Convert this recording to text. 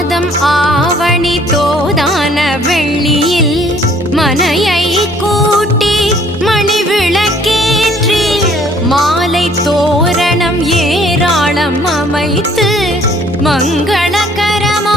மாதம் ஆவணி தோதான வெள்ளியில் மனையை கூட்டி மணி விளக்கேற்றி மாலை தோரணம் ஏராளம் அமைத்து மங்கள